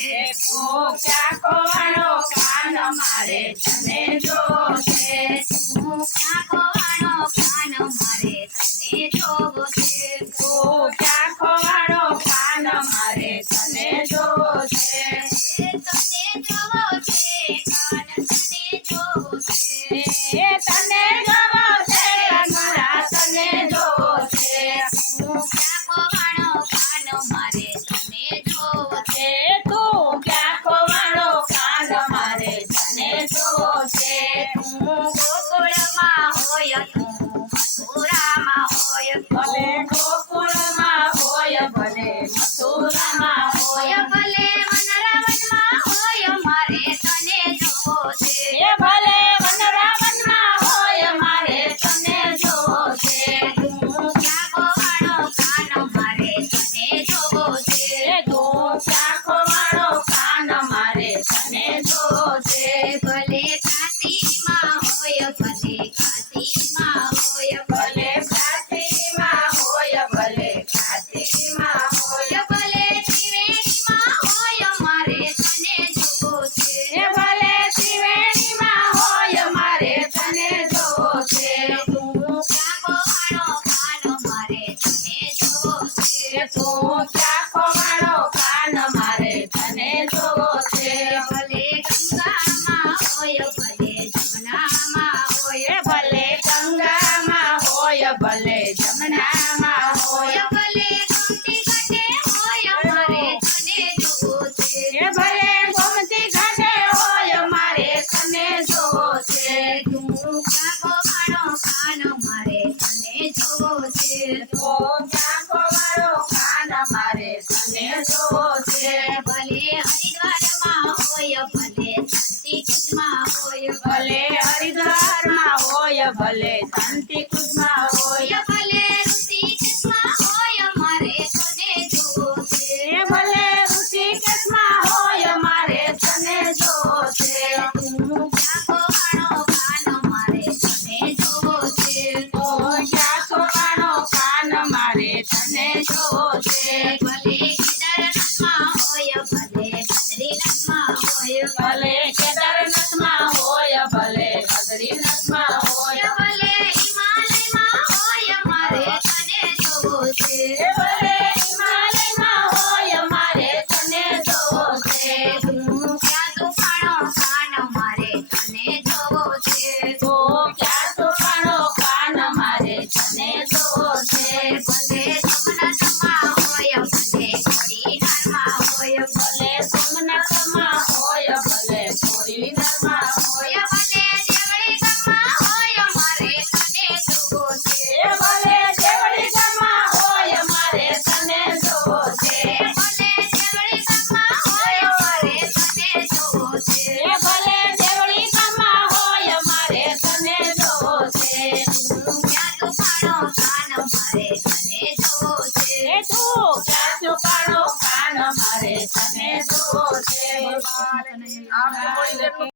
તું ક્યાં ખોવાણો કાન મારે તને જોશે તું ક્યાં ખોવાણો કાન મારે તને જોશે તું ક્યાં ખોવાણો કાન મારે તને જોશે તને જોવો છે કાન તને જોવો છે તને જોવો છે મારા તને જોવો છે તું ક્યાં ખોવાણો કાન મારે તને જોવો છે તું ક્યાં ખોવાણો કાન મારે તને જોવો છે તું ગોકુળમાં હોય તું મથુરામાં હોય ભલે ગોકુળમાં હોય ભલે મથુરામાં હોય ભલે વનરાવનમાં હોય મારે તને જોવો છે ભલે વનરાવનમાં હોય મારે તને જોવો છે તું ક્યાં ખોવાણો કાન મારે તને જોવો છે તું ક્યાં ખોવાણો કાન મારે તને જોવો છે ભલે કાશીમાં હોય ભલે કાશીમાં હોય ભલે કાશીમાં હોય ભલે કાશીમાં હોય ભલે ત્રિવેણીમાં હોય મારે તને જોવો છે ભલે ત્રિવેણીમાં હોય મારે તને જોવો છે તું ક્યાં ખોવાણો કાન મારે તને જોવો છે તું ક્યાં ખોવાણો કાન મારે તને